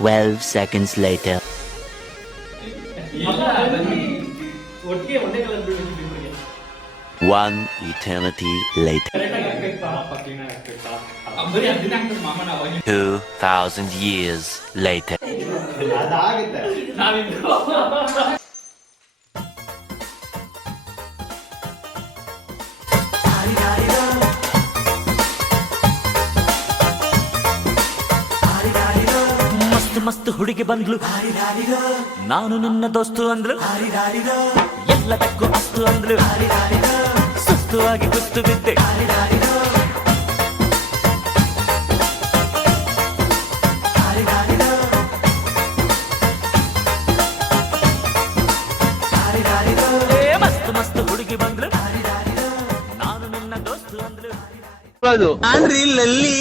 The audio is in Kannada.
12 seconds later. One eternity later. 2,000 years later. ಮಸ್ತ್ ಮಸ್ತ್ ಹುಡುಗಿ ಬಂದ್ಲು, ನಾನು ನಿನ್ನ ದೋಸ್ತು ಅಂದ್ಲು, ಎಲ್ಲದಕ್ಕೂ ಅಸ್ತು ಅಂದ್ಲು, ಸುಸ್ತು ಆಗಿ ಕುಸ್ತು ಬಿದ್ದೆ. ಮಸ್ತ್ ಮಸ್ತ್ ಹುಡುಗಿ ಬಂದ್ಲು, ನಾನು ನಿನ್ನ ದೋಸ್ತು ಅಂದ್ಲು. ನಾನ್ರಿ ಲಲ್ಲಿ